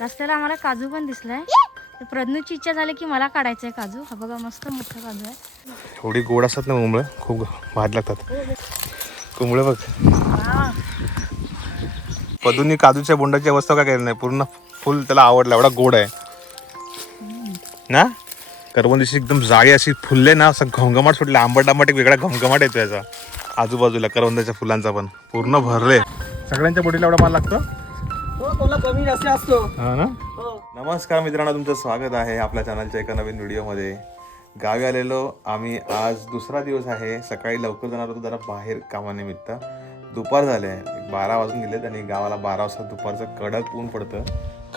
रस्त्याला आम्हाला काजू पण दिसलाय. तर प्रज्ञूची इच्छा झाली की मला काढायचं आहे काजू. हा बघा मस्त मोठा काजू आहे. थोडी गोड असतात ना कुंबळ खूप भात लागतात. कुंबळ बघ. पदूनी काजूच्या बोंडाची अवस्था काय केली नाही पूर्ण फुल त्याला आवडला एवढा गोड आहे. ना? करवंदीची एकदम जाळी अशी फुलले ना असं घमघमाट सुटले आंबट आंबट एक वेगळा घमघमाट येतो याचा. आजूबाजूला करवंदाच्या फुलांचा पण. पूर्ण भरले. सगळ्यांच्या बोटीला एवढा माल लागतो? हो कोणा कमी जास्त असतो. हा ना? हो. नमस्कार मित्रांनो तुमचं स्वागत आहे आपल्या चॅनलच्या एका नवीन व्हिडिओमध्ये गावी आलेलो आम्ही आज दुसरा दिवस आहे. सकाळी लवकर जाणार होतो जरा बाहेर कामानिमित्त. दुपार झाले बारा वाजून गेलेत आणि गावाला बारा वाजता दुपारचं कडक ऊन पडतं.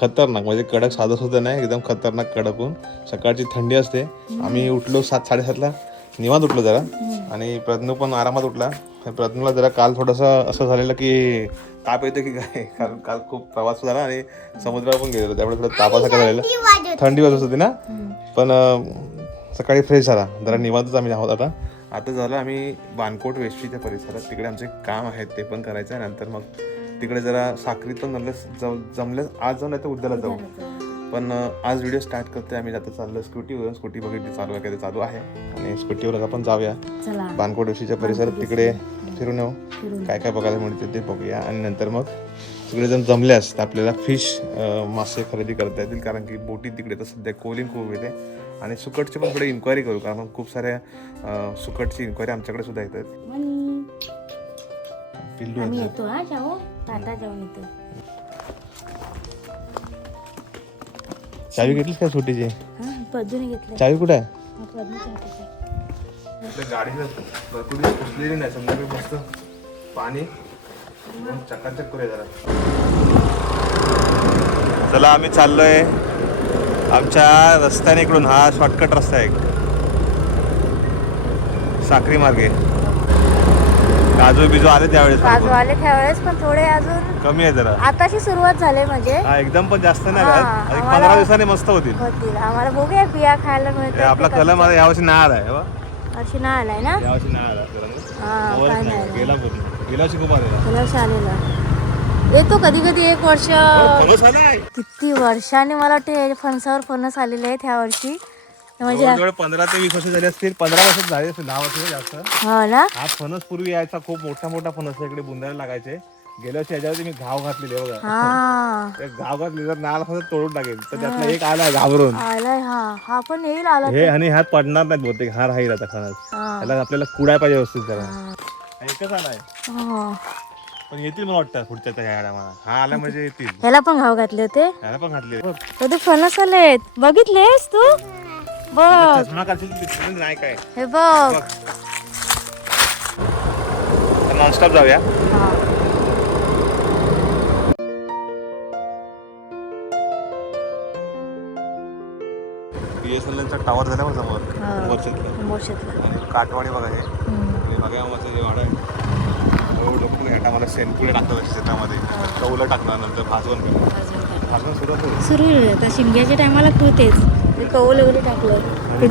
खतरनाक म्हणजे कडक साधं सुद्धा नाही एकदम खतरनाक कडक ऊन. सकाळची थंडी असते. आम्ही उठलो सात साडेसातला. निवांत उठलो जरा. आणि प्रज्ञू पण आरामात उठला. प्रज्ञूला जरा काल थोडंसं असं झालेलं की ताप येतो की काय? कारण काल खूप प्रवास झाला आणि समुद्रावर पण गेलेलो त्यामुळे थोडं तापासारखं झालेलं. थंडी वाजत होती. ना? पण सकाळी फ्रेश झाला. जरा निवांतच आम्ही आहोत आता. आता झालं आम्ही बानकोट वेस्टीच्या परिसरात. तिकडे आमचे काम आहेत ते पण करायचं आहे. नंतर मग तिकडे जरा साखरीत पण जमल्यास जम- जमल्यास आज जाऊन नाही तर उद्याला जाऊ. पण आज व्हिडिओ स्टार्ट करतोय आम्ही. आता चाललो स्कूटीवर स्कूटी बघितली चालू आहे ते चालू आहे. आणि स्कूटीवर आपण जाऊया. बानकोट वेशीच्या परिसरात तिकडे फिरून येऊ. काय काय बघायला मिळते ते बघूया. आणि नंतर मग सगळेजण जमल्यास तर आपल्याला फिश मासे खरेदी करता येतील. कारण की बोटी तिकडे तर सध्या कोलिंग खूप येते. आणि सुकटची पण थोडी इन्क्वायरी करू. कारण खूप साऱ्या सुकटची इन्क्वायरी आमच्याकडे सुद्धा येतात. पिल्लू. येतो हा जाऊ जाऊन येतो. चावी घेतलीस का हा घेतलं चावी कुठे आहे? हा, गाडीला भरपूर पुसलेली नाही संध्याकाळी मस्त पाणी एकदम चकाचक करूया जरा. चला आम्ही चाललोय. आमच्या रस्त्याने इकडून हा शॉर्टकट रस्ता आहे एक. साखरी मार्गे. काजू बिजू आले त्यावेळेस काजू. आले त्यावेळेस पण थोडे अजून कमी आहे जरा. आताशी सुरुवात झाली म्हणजे. हा एकदम पण जास्त नाही हा, राहत. एक आम्हाला- पंधरा दिवसांनी मस्त होतील. होतील. आम्हाला बघूया बिया खायला हे मिळतात आपला कलम आता यावर्षी नाही आलाय बघ. वर्षी आलाय ना? यावर्षी नाही आला हा. काय नाही, नाही गेला पूर्ण गेल्या वर्षी खूप आलेला. गेल्या वर्षी आलेला. येतो कधी कधी एक वर्ष. फणस आलाय. किती वर्षांनी मला वाटते फणसावर फणस आलेले आहेत ह्या वर्षी जवळजवळ पंधरा ते वीस वर्ष झाली असतील पंधरा वर्ष झाले असतील दहा वर्ष जास्त. हो ना? हा फणस पूर्वी यायचा खूप मोठा मोठा फणस इकडे बुंदायला लागायचे. गेल्या वर्षी याच्यावरती मी घाव घातलेले बघा. हा. त्या घाव घातले जर नाल असं तोडून टाकेल तर त्यातला एक आला घाबरून. आलाय हा. हा पण येईल आला हे आणि हात पडणार नाहीत बहुतेक हा राहील आता फणस. हा. त्याला आपल्याला कुडाय पाहिजे व्यवस्थित हा. एकच आलाय. हो. पण येतील मला वाटतं पुढच्या त्या ह्या मला हा आला म्हणजे येतील. ह्याला पण घाव घातले होते? ह्याला पण घातले फणस आलेत. बघितलेस तू? बघ. चष्मा काढशील तर दिसणार नाही काय. हे बघ. नॉनस्टॉप जाऊया. हा. बीएसएनएलचा टावर झाला बघ समोर. हा. वर्षातलं मोर्शेतला. आणि काटवाडी बघा हे. बघामाचं जे वाडा आहे ह्या टायमाला सेनपुळे टाकतात शेतामध्ये. कौलं टाकणार नंतर भाजवण भाजवण सुरू आहे. आता शिमग्याच्या टायमाला होतेच ते कौल वगैरे टाकलं आहे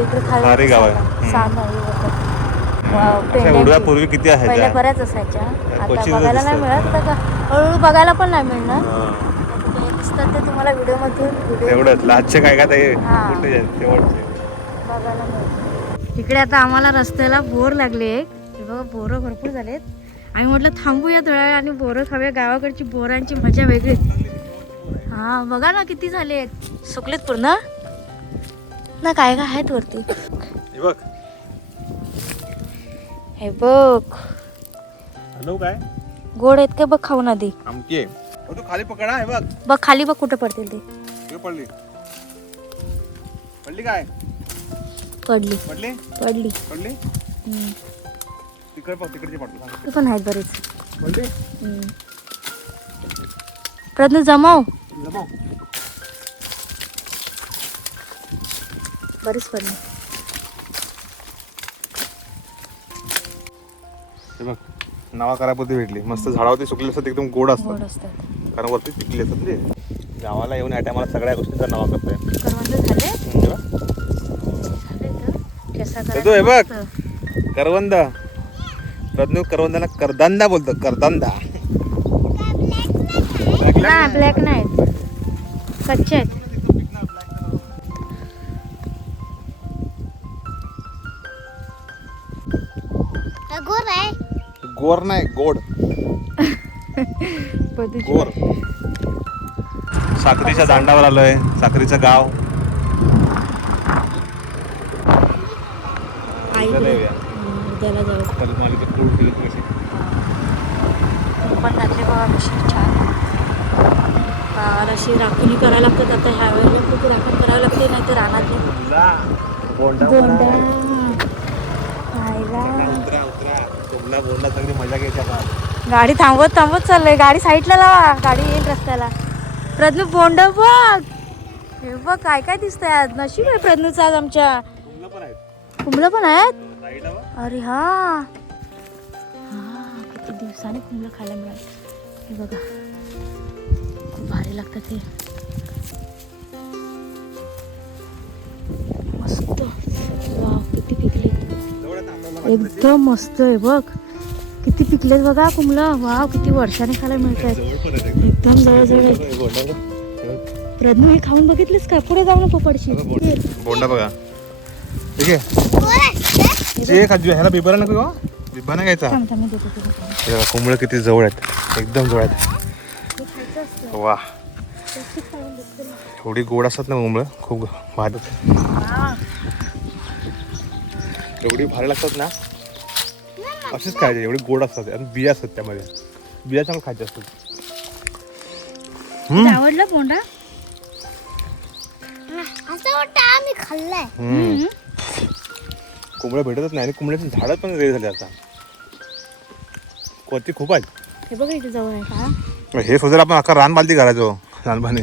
इकडे खाली गाव आहे. आहे पूर्वी किती आहेत पहिल्या? बऱ्याच असायच्या. आता बघायला नाही. मिळत आता का- हळूहळू बघायला पण नाही मिळणार. ते दिसतात ते तुम्हाला व्हिडिओमध्ये व्हिडिओ तेवढंच. लाजचे काय का ते. कुठे आहेत तेवढचे. बघायला मिळतं. इकडे आता आम्हाला रस्त्याला बोर लागले हे बघा बोरं भरपूर झालेत. आम्ही म्हटलं थांबूया थोड्या आणि बोरं खाऊया. गावाकडची बोरांची मजा वेगळीच. हा बघा ना किती झालेत सुकलेत पूर्ण? ना काय काय आहेत वरती? हे बघ. हे बघ. हॅलो काय? गोड आहेत का बघ खाऊन आधी. आमटी आहे. तू खाली पकडा हे बघ. बघ खाली बघ कुठं पडतील ते. हे पडली. पडली काय? पडली. पडली? पडली. पडली? हम्म. तिकड बघ तिकडची पडली सांग. ते पण आहेत बरेच. पडली? हम्म. प्रज्ञ जमाव. जमाव. बरीच पडली हे बघ नावा करापुरती भेटली. मस्त झाडावरती सुकले असतात एकदम गोड असतात. गोड असतात. कारण वरती पिकले असतात ते गावाला येऊन या टायमाला सगळ्या गोष्टींचा नावा करतोय. करवंद झाले? हम्म, झाले तर? ठेसा येतो हे बघ. करायचा मस्त. करवंद. प्रज्ञू करवंदाला करदांदा बोलतो. करदांदा. ब्लॅक नाही. कच्चे आहेत. गोर आहे. गोर नाही गोड. गोर. साखरीच्या दांडावर आलोय साखरीचं गाव. आई उद्याला येऊया. उद्याला जाऊ कलमाली ते फूल फिरत कशी पण घातले बाबा कशी छान गावाला अशी राखणी करायला लागतात. आता ह्या वेळेला खूप राखण करावी लागते नाही. तर रानातले गोंडा थांबवत थांबवत चाललंय. गाडी साईडला लावा. गाडी येईल रस्त्याला. प्रज्ञू बोंड बघ. हे बघ काय काय दिसतंय आज? नशीब आहे प्रज्ञूचं आज आमच्या. तुमला पण आहेत. कुंबलं पण आहेत? अरे हा. हा किती दिवसांनी कुंबलं खायला मिळालं. हे बघा. लागतात हे मस्त. वाव किती पिकले. एकदम मस्त आहे बघ. किती पिकलेत बघा कुंबलं वाव किती वर्षाने खायला मिळत आहेत एकदम जवळजवळ. प्रज्ञू हे खाऊन बघितलीस का? पुढे जाऊ नको पडशील. ये. बोंडा बघा. ठीक आहे. खाजू ह्याला बिबारा नको का बिबा नाही घ्यायचा कोंबडं किती जवळ आहेत. एकदम जवळ आहेत. वा. ते एवढी गोड असतात ना कोंबडं खूप भारी. हा. एवढी भारी लागतात ना? असेच खायचे एवढी गोड असतात आणि बिया असतात त्यामध्ये. बिया चांगलं खायचे असतात. आवडलं पोंडा असं वाटतं आम्ही खाल्लंय. हम्म. कोंबड्या भेटतच नाही आणि कोंबड्याची झाडं पण रेड झाली आता. कोणती खूप आहेत. हे बघ इथे जवळ आहे का? हे सुद्धा आपण अख्खा रान बालदी घालायचो लहानपणी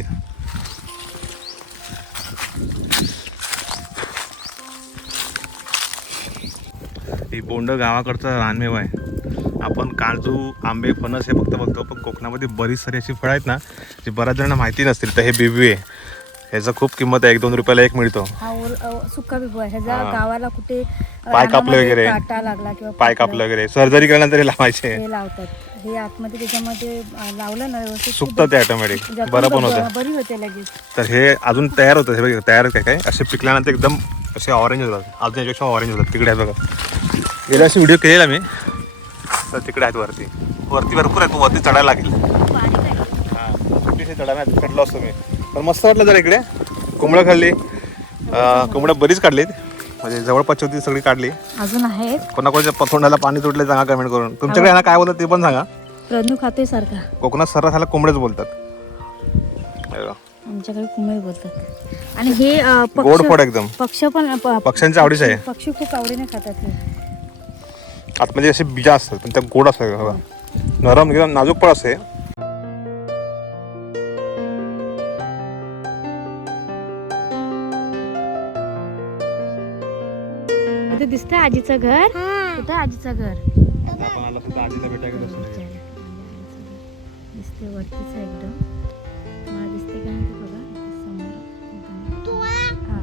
बोंड गावाकडचा रानमेवा आहे. आपण काजू आंबे फणस हे फक्त बघतो पण कोकणामध्ये बरीच सारी अशी फळं आहेत ना जी बऱ्याच जणांना माहिती नसतील. तर हे बिबी आहे ह्याचं खूप किंमत आहे. एक दोन रुपयाला एक मिळतो. बिबू आहे. ह्याचा. गावाला कुठे पाय कापले वगैरे. काटा लागला किंवा पाय कापलं वगैरे. सर्जरी केल्यानंतर लावायचे. लावतात. हे आतमध्ये त्याच्यामध्ये लावलं ना व्यवस्थित की सुकतं ते ऑटोमॅटिक जखम बरं पण होतं. बरी होते लगेच. तर हे अजून तयार होतं हे बघा तयार काय काय? असे पिकल्यानंतर एकदम असे ऑरेंज होतात. अजून याच्यापेक्षा ऑरेंज होतात. तिकडे आहे बघा. गेल्या वर्षी व्हिडिओ केलेला मी. तर तिकडे आहेत वरती. वरती भरपूर आहेत वरती चढायला लागेल. हां तिथे चढायला चढलो असतो मी. पण मस्त वाटलं जरा इकडे. कोंबडं खाल्ली. अं, कोंबड्या बरीच काढलीत. म्हणजे जवळपासची होती सगळी काढली. अजून आहेत. कोणाकोणाच्या तोंडाला पाणी तुटले सांगा कमेंट करून. तुमच्याकडे यांना काय बोलतात ते पण सांगा. प्रज्ञू खातोय सारखा. कोकणात सर्रास ह्याला कोंबडेच बोलतात. हे. आमच्याकडे बोलतात. आणि हे अ, गोड फोड एकदम. पक्ष पण प- पक्ष्यांच्या आवडीचं आहे. पक्षी खूप आवडीने खातात हे आतमध्ये असे बीजा असतात पण त्या गोड असतात बघा. नरम एकदम नाजूक पण असते. इथे दिसतंय आजीचं घर. कुठं आजीचं घर. दिसते वरतीच एकदम. मला दिसते का नाही बघा? समोर. हा.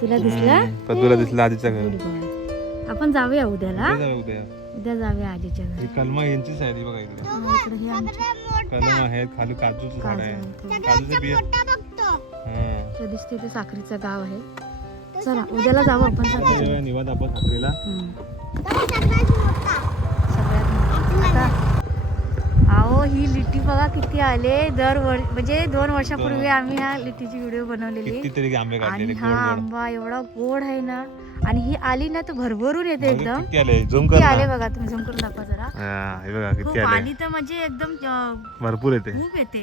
तुला दिसला? तुला दिसलं घर. आपण जाऊया उद्याला. उद्या उद्या. जाऊया आजीच्या घरी. कलमा यांचीच आहे ती बघा इकडे. हा, आमचं कलम आहेत खाली काजूचं झाड काजू आहे. काजूचं बिया हं. दिसते ते साखरीचं गाव आहे. चला उद्याला जाऊ आपण निवांत आपण साखरेला अहो ही लिट्टी बघा किती आले. दर वर म्हणजे दोन वर्षापूर्वी आम्ही ह्या लिट्टीची व्हिडिओ बनवलेली. आणि हा आंबा एवढा गोड आहे ना. आणि ही आली ना तर भरभरून येते एकदम. किती आले? बघा तुम्ही झूम करून दाखवा जरा. आली? तर म्हणजे एकदम भरपूर येते. खूप येते.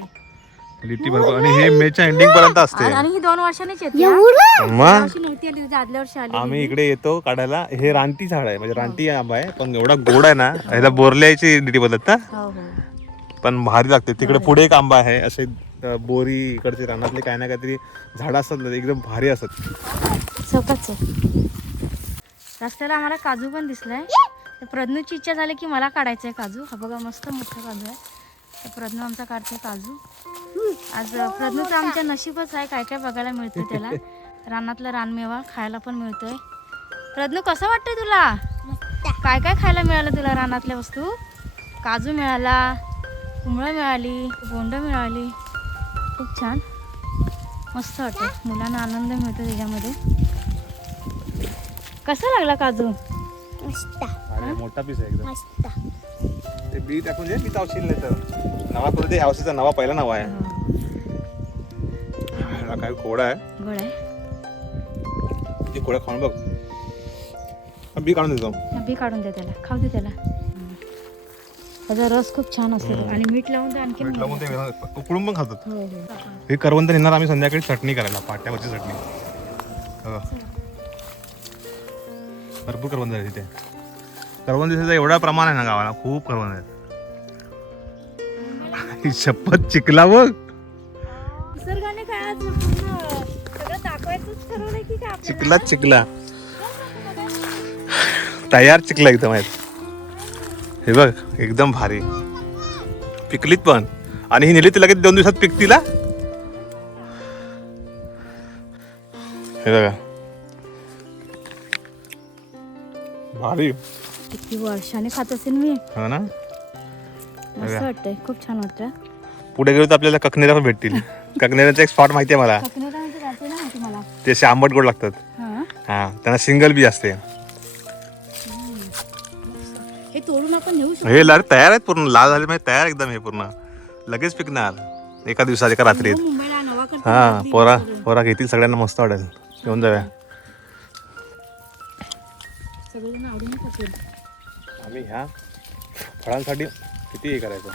लिट्टी भरपूर. आणि हे मेच्या एंडिंग पर्यंत असते. आणि ही दोन वर्षांनीच येते हा. एवढं? मग? या वर्षी नव्हती आली त्याच्या आदल्या वर्षी आली आम्ही इकडे येतो काढायला. हे रानटी झाड आहे म्हणजे रानटी आंबा आहे पण एवढा गोड आहे ना ह्याला बोरल्याची लिटी बोलतात ना. हो हो. पण भारी लागते. तिकडे पुढे एक आंबा आहे असे अ, बोरी इकडचे रानातले काय ना काहीतरी झाडं असतात ना, ते एकदम भारी असतात. चौकाच रस्त्याला आम्हाला काजू पण दिसलाय. तर प्रज्ञूची इच्छा झाली की मला काढायचा आहे काजू. हा बघा मस्त मोठा काजू आहे. प्रज्ञू आमचा काढते काजू. आज प्रज्ञूचं आमच्या नशीबच आहे काय काय बघायला मिळतं त्याला. रानातला रानमेवा खायला पण मिळतोय. प्रज्ञू कसं वाटतंय तुला? काय काय खायला मिळालं तुला रानातल्या वस्तू? काजू मिळाला कुंबळं मिळाली बोंड मिळाली. खूप छान. मस्त वाटतं मुलांना आनंद मिळतो त्याच्यामध्ये. कसा लागला काजू? मस्त. मोठा पीस आहे एकदम. मस्त. ते बी टाकून दे बी तावशील नाही तर नवा करू दे यावर्षीचा नवा पहिला नवा आहे. हा. काय खोडा आहे? गोड आहे. ते खोडा खाऊन बघ. हा, बी काढून देतो हा, बी काढून दे त्याला. खाऊ दे त्याला. त्याचा रस खूप छान असतो. आणि मीठ लावून तर आणखी मीठ लावून ते उकळून पण खातात. हो हो. हे करवंत नेणार आम्ही संध्याकाळी चटणी करायला पाट्यावरची चटणी. भरपूर करवंद आहे तिथे करवंद दिसायचं एवढा प्रमाण आहे ना गावाला खूप करवंद आहेत. ही शपथ चिकला बघ? चिकला चिकला. तयार चिकला एकदम आहेत. हे बघ एकदम भारी. पिकलीत पण. आणि ही नेली ती लगेच दोन दिवसात पिकतीला हे बघा. भारी. किती वर्षाने खात असेल मी. हो ना? मस्त वाटतंय. खूप छान वाटतं पुढे गेलो तर आपल्याला ककनेरा पण भेटतील. ककनेराचा एक स्पॉट माहिती आहे मला. म्हणजे जाते ना माहिती मला. ते असे आंबट गोड लागतात. हा? हा त्यांना सिंगल बी असते. हे तोडून आपण नेऊ शकतो. हे लाल तयार आहेत पूर्ण. लाल झाले म्हणजे तयार एकदम हे पूर्ण. लगेच पिकणार. एका दिवसात एका रात्रीत. हो, हा पोरा पोरा घेतील. सगळ्यांना मस्त वाटेल. घेऊन जाऊया. सगळेजण आवडीने खातील. आम्ही ह्या फळांसाठी किती हे करायचं?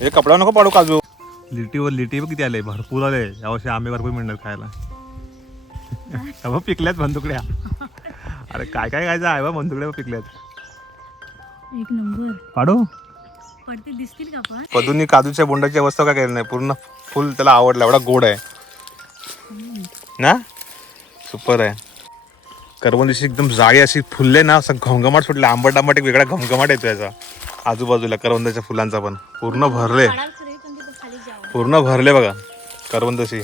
हे कपडा नको पाडू काजू. लिटीवर लिटी किती आले भरपूर आले यावर्षी आंबे भरपूर मिळणार खायला. पिकल्यात बंदुकड्या. अरे काय काय खायचं आहे बा बंदुकड्या पिकल्यात. एक नंबर. पाडू? पडते दिसतील का पण? पदूनी काजूच्या बोंडाची अवस्था काय केली नाही? पूर्ण फुल त्याला आवडला. एवढा गोड आहे. ना? सुपर आहे. करवंदीची एकदम जाळी अशी फुलले ना असं घमघमाट सुटले. आंबट आंबट एक वेगळा घमघमाट येतो याचा. आजूबाजूला करवंदाच्या फुलांचा पण. पूर्ण भरले. पूर्ण भरले बघा करवंदाची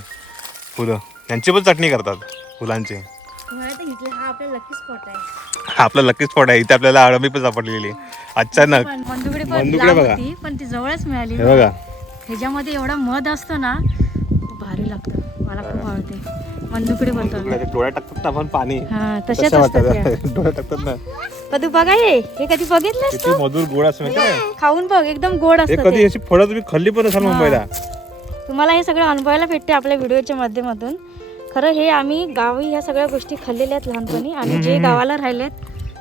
फुलं. यांची पण चटणी करतात फुलांची. हा आपला लकी स्पॉट आहे. इथे आपल्याला अळंबी पण सापडलेली. अचानक. मंदुकडे बघा. पण ती जवळच मिळाली. बघा. ह्याच्यामध्ये एवढा मध असतो ना भारी लागतं. मला खूप आवडते. मंदुकडे बोलतो आम्ही. डोळ्यात टाकतात ना आपण पाणी हा तशाच तशा असतात त्या. वाटतात डोळ्यात टाकतात ना पण तू बघा हे हे कधी बघितलंस किती मधुर गोड असं? खाऊन बघ एकदम गोड हे असतं कधी ते. अशी फळं तुम्ही खाल्ली पण असाल मुंबईला तुम्हाला हे सगळं अनुभवायला भेटते आपल्या व्हिडिओच्या माध्यमातून खरं हे आम्ही गावी ह्या सगळ्या गोष्टी खाल्लेल्या आहेत लहानपणी आणि जे गावाला राहिलेत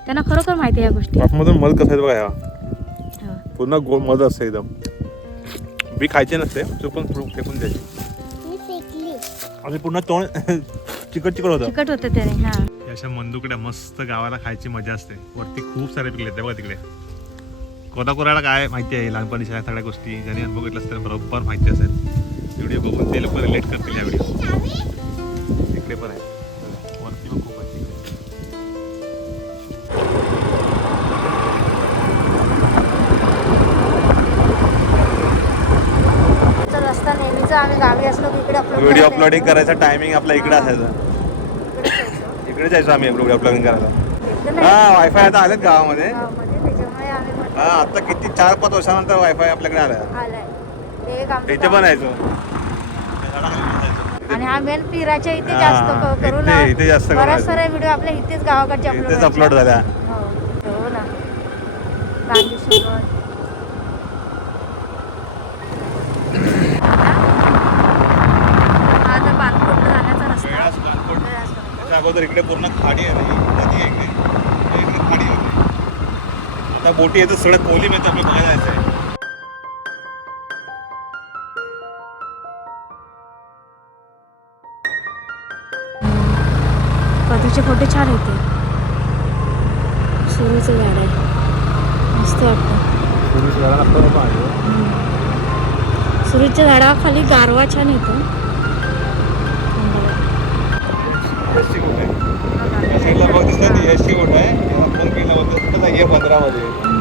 त्यांना खरोखर माहिती आहे या गोष्टी मधून मध कसं बघा. हा. पूर्ण गोड मध असते एकदम बी खायचे नसते चुकून फेकून द्यायची मी आणि पुन्हा तोंड चिकट चिकट होतं. तिखट होतं त्याने हा. अशा मंदुकड्या मस्त गावाला खायची मजा असते. वरती खूप सारे पिकले आहेत बघा तिकडे. कोणाकोणाला काय माहिती आहे लहानपणीच्या सगळ्या गोष्टी ज्यांनी अनुभव घेतला असतील बरोबर माहिती असेल. व्हिडिओ बघून ते लोक रिलेट करतील या व्हिडिओ तिकडे पण आहे. रस्ता नेहमीचा आम्ही गावी असलो की इकडे अपलोड व्हिडिओ अपलोडिंग करायचा टायमिंग आपला इकडे असायचा. इकडे जायचो. आम्ही व्हिडिओ अपलोडिंग करायला. हा वायफाय आता आलेत गावामध्ये. त्याच्यामुळे आम्ही पण हा आता किती चार पाच वर्षानंतर वायफाय आपल्याकडे आला आलाय. ते एक आमचं इथे पण यायचो आणि हा मेन पिराच्या इथे हा, जास्त क- करून इथे- इथे जास्त करून बऱ्याच. सारे व्हिडिओ आपल्या इथेच गावाकडचे इथेच अपलोड अपलोड झाल्या हो हो ना रानदेश्वर हा आता बालकोटला जाण्याचा रस्ता त्याच्या अगोदर इकडे पूर्ण खाडी आहे ना ही नदी आहे इकडे. इकडे खाडी आहे. आता बोटी येतं सगळं कोली मिळतं आपल्या बघायला जायचं आहे कधीचे फोटो छान येते सुरूचं झाड आहे. मस्त वाटतं. सुरूच्या झाडाखाली गारवा छान येतो. एसटी कोट आहे. या साईडला बघ दिसतं ती एसटी कोट आहे. आपण काही नव्वद ये पंधरामध्ये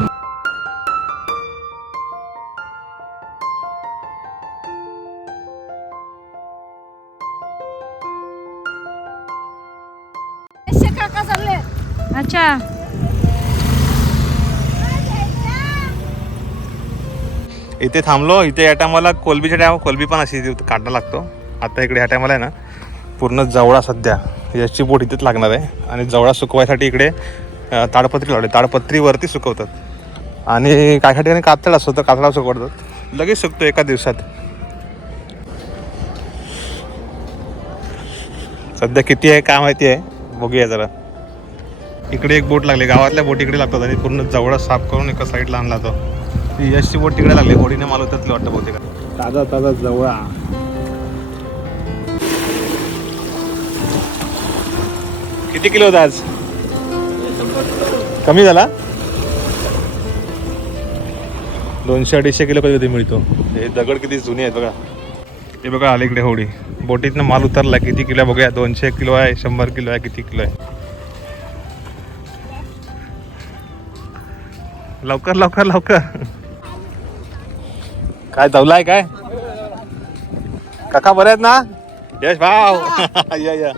अच्छा. इथे थांबलो इथे या टायमाला कोलबीच्या टायमा कोलबी पण अशी काढणं लागतो. आता इकडे ह्या टायमाला आहे ना. पूर्ण जवळा सध्या. याची बोट इथेच लागणार आहे. आणि जवळा सुकवायसाठी इकडे ताडपत्री लावले. ताडपत्रीवरती सुकवतात. आणि काही ठिकाणी कातळ असतो तर कातळा सुकवतात. लगेच सुकतो एका दिवसात. सध्या किती आहे काय माहिती आहे? बघूया जरा. इकडे एक बोट लागली. गावातल्या बोट इकडे लागतात आणि पूर्ण जवळ साफ करून एका साईडला आणला तो ती यशची बोट तिकडे लागली. होडीने मला उतरली वाटतं बहुतेक. ताजा ताजा जवळा. किती किलो होता आज? कमी झाला? दोनशे अडीचशे किलो कधी कधी मिळतो. हे दगड किती जुने आहेत बघा. हे बघा आले इकडे होडी. बोटीतनं माल उतरला किती किलो आहे बघूया. दोनशे किलो आहे शंभर किलो आहे किती किलो आहे. लवकर लवकर लवकर. काय जवला आहे काय? काका बरे आहेत ना? यश भाव या या.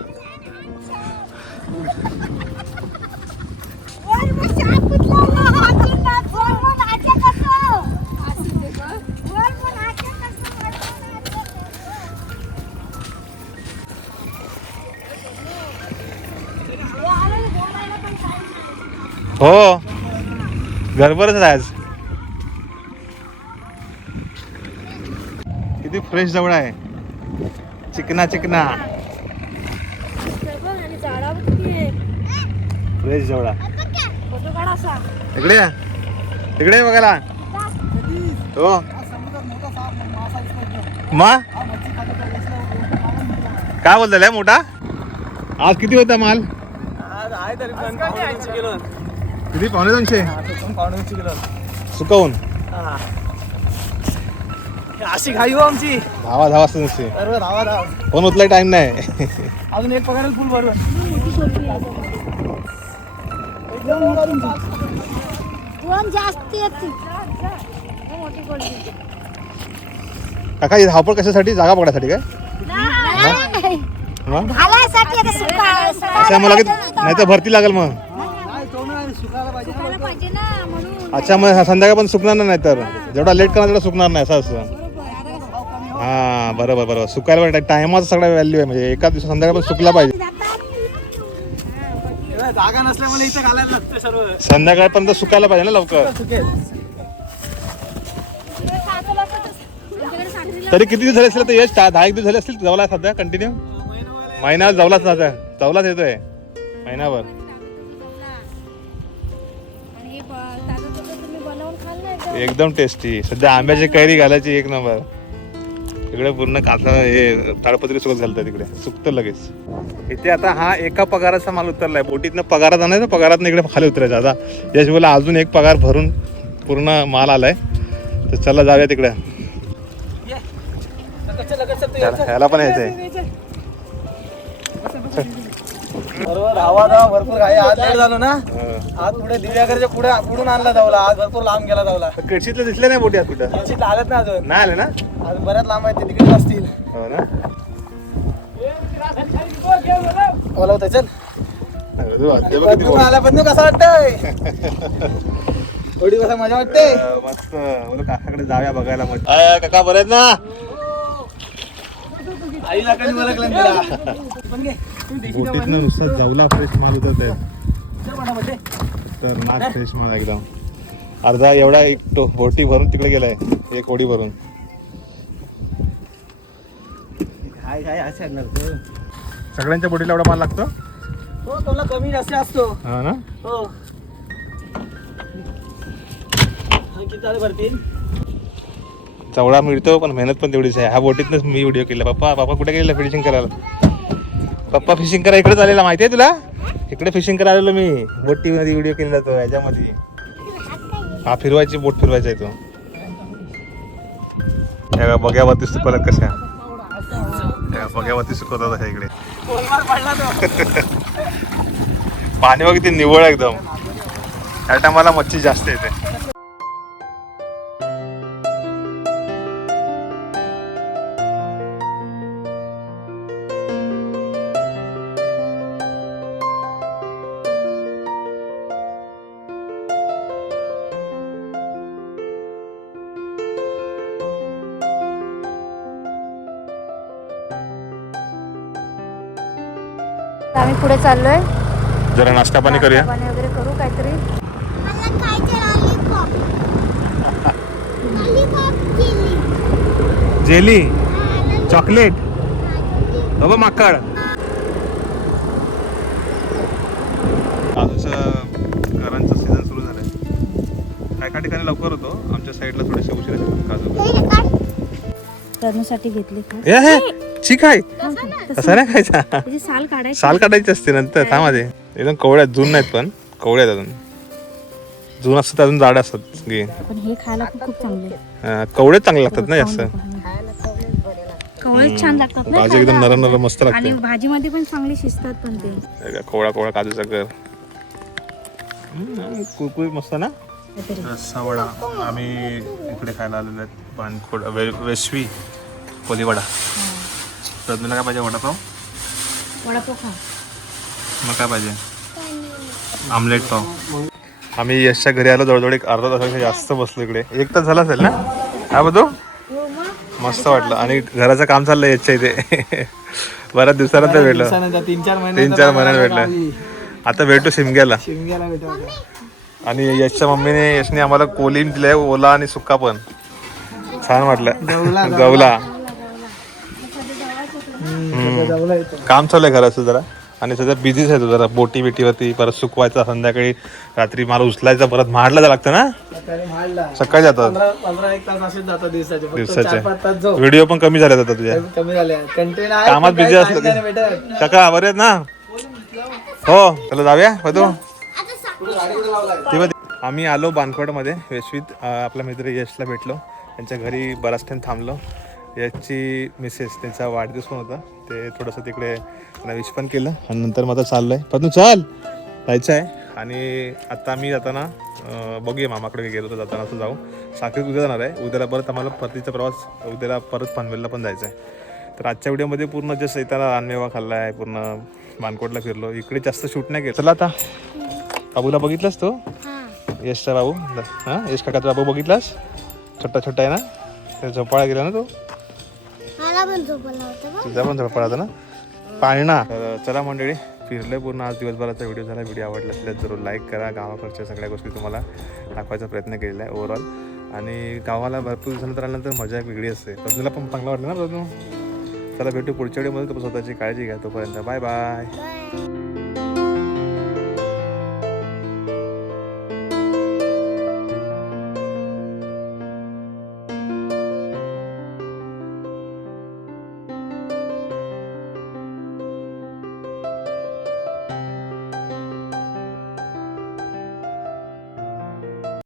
हो. गरबरच आहे आज. किती फ्रेश जवळ आहे. चिकना चिकना. फ्रेश जवळा. इकडे या. इकडे बघायला. हो. मा? काय बोलताय मोठा? आज किती होता माल? आज आहे तरी किती पावणे दोनशे पण पावणे दोनशे किलो सुकवून. अशी घाई हो आमची. धावा धावा असते नुसते. धावा धाव. फोन उचलाय टाइम नाही. अजून एक पगार फुल कोलबी काका धावपळ कशासाठी? जागा पकडायसाठी काय? मला नाही तर भरती लागेल मग. सुकायला पाहिजे ना पाहिजे ना म्हणून. अच्छा मग संध्याकाळ पण सुकणार नाही तर जेवढा लेट करणार तेवढा सुकणार नाही असं असं हा बरोबर बरोबर. सुकायला पाहिजे टायमाचा सगळा व्हॅल्यू आहे म्हणजे एका दिवसात संध्याकाळ पण सुकला पाहिजे जागा नसल्यामुळे इथं घालायला लागतं सर्व. संध्याकाळपर्यंत सुकायला पाहिजे ना लवकर. सुकेल तरी किती दिवस झाले असतील तर यश दहा एक दिवस झाले असतील? जवला सध्या कंटिन्यू महिना जवलाच सध्या जवलाच येतोय. महिनाभर. एकदम टेस्टी सध्या आंब्याची कैरी घालायची एक नंबर इकडे पूर्ण काचा हे ताडपत्री सुकत घालतात तिकडे सुकतं लगेच. इथे आता हा एका पगाराचा माल उतरलाय. बोटीतनं पगारात आणायचं पगारात इकडे खाली उतरायचं. आता यश बोला अजून एक पगार भरून पूर्ण माल आलाय. तर चला जाऊया तिकडे. ह्याला पण यायचंय. बरोबर धावा भरपूर घाई आज लेट झालो ना? आज पुढे दिव्यागरच्या पुढे पुढून आणला जाऊला आज भरपूर लांब गेला जाऊला केडशीतलं दिसले नाही बोटी आज कुठं? याची आलत ना अजून. नाही आले ना? अजून बऱ्याच लांब आहेत ते तिकडे असतील. हो ना? बोलवतोय चल. आला बंधू कसा वाटतंय? थोडी कसा मजा वाटते. मस्त. बोलू काकाकडे जाऊया बघायला काका बरे आहेत ना? आई लाकडे ओळखलं नुसता जवला फ्रेश माल उतरत बड्डे. तर नाक फ्रेश माल एकदम. अर्धा एवढा एक तो बोटी भरून तिकडे गेलाय एक ओडी भरून. काय काय असं आणणार तू? सगळ्यांच्या बोटीला एवढा माल लागतो? हो तुला कमी जास्त असतो. हा ना? हो. हा, किती झाले भरतील जवळा मिळतो पण मेहनत पण तेवढीच आहे. ह्या बोटीतनंच मी व्हिडिओ केला पप्पा पप्पा कुठे गेलेला फिशिंग करायला? पप्पा फिशिंग करा इकडेच आलेला माहिती आहे तुला? इकडे फिशिंग करायला आलेलो मी. बोटीमध्ये व्हिडिओ केलेला तो याच्यामध्ये. हा फिरवायची बोट फिरवायचा आहे तो. ह्या बघ्यावरती सुकवल्यात कशा बघ्यावरती सुकवतात ह्या इकडे. पाणी बघ ते निवळ आहे एकदम. त्या टायमाला मच्छी जास्त येते. पुढे चाललोय. जरा नाश्ता पाणी करूया. पाणी वगैरे करू काहीतरी. जेली चॉकलेट बाबा माकड. काजूचं घरांचं सीझन सुरू झालंय. काय काय ठिकाणी लवकर होतो. आमच्या साईडला थोडेसे उशीर काजू करण्यासाठी घेतली खास हे चिक आहे. तसा नाही खायचा. त्याची साल काढायची. साल काढायची असते नंतर थांबमध्ये एकदम कवड्यात जून नाहीत पण कवड्यात अजून. जून असतात अजून जाड असतात घे. पण हे खायला खूप खूप चांगले कवडे लागतात ना जास्त. कवळे छान लागतात ना भाजी एकदम. नरम नरम मस्त लागते. आणि भाजीमध्ये पण चांगले शिजतात पण ते. हे कोवळा कोवळा काजूचा कर हम्म, कुरकुरीत मस्त ना? रस्सा वडा आम्ही इकडे खायला आलेलो आहेत. पानखोड वे वेसवी काय पाहिजे? वडापाव? वडापाव खा. मग काय पाहिजे? आमलेट पाव. आम्ही यशच्या घरी आलो जवळजवळ एक अर्धा तासापेक्षा जास्त बसलो इकडे. एक तास झाला असेल ना? काय बघतो मस्त वाटलं. आणि घराचं काम चाललंय यशच्या इथे. बऱ्याच दिवसानंतर भेटलं. तीन चार महिने तीन चार महिन्यात भेटलं. आता भेटू शिमग्याला. शिमग्याला भेटू आणि यशच्या मम्मीने यशने आम्हाला कोलिम दिलाय ओला आणि सुक्का पण. छान वाटलं. गवला. काम चालू आहे घराचं जरा. आणि सध्या बिझीच आहे तो जरा. बोटी बिटीवरती परत सुकवायचा संध्याकाळी रात्री मला उचलायचा परत माडला जावं लागतं ना? सकाळी सकाळी जातात. पंधरा पंधरा एक तास असेच जातात दिवसाचे. व्हिडिओ पण कमी झाले आता तुझ्या. कमी कामात असलं नाही भेटत. काका बरे आहेत ना? हो चला जाऊया बघ. आम्ही आलो बानखोडमध्ये वेशवीत आपला मित्र यशला भेटलो. त्यांच्या घरी बराच टाइम थांबलो. यशची मिसेस त्यांचा वाढदिवस पण होता. ते थोडंसं तिकडे त्यांना विश पण केलं. आणि नंतर मग आता चाललोय. पण तू चाल! जायचं आहे. आणि आता आम्ही जाताना बघूया मामाकडे गेलो तर जाताना असं जाऊ. साखरेत उद्या जाणार आहे. उद्याला परत आम्हाला परतीचा प्रवास उद्याला परत पनवेलला पण जायचं आहे. तर आजच्या व्हिडिओमध्ये पूर्ण जे सैताना रानमेवा खाल्ला आहे पूर्ण बानकोटला फिरलो. इकडे जास्त शूट नाही केलं. चला आता. बाबूला बघितलंस तो? यशचा बाबू? हां? यश काकाचा बाबू बघितलास? छोटा छोटा आहे ना? झोपाळा गेला ना तो? मला पण झोपला होता. तुझा पण झोपाळा होता ना? पाळणा चला मंडळी फिरलोय पूर्ण आज दिवसभराचा व्हिडिओ झाला. व्हिडिओ आवडला असल्यास जरूर लाईक करा. गावाकडच्या सगळ्या गोष्टी तुम्हाला दाखवायचा प्रयत्न केलेला आहे ओव्हरऑल आणि गावाला भरपूर दिवसानंतर आल्यानंतर मजा एक वेगळी असते. तुला पण चांगलं वाटलं ना प्रज्ञू चला भेटू पुढच्या व्हिडिओमध्ये तुम्ही स्वतःची काळजी घ्या. तोपर्यंत बाय बाय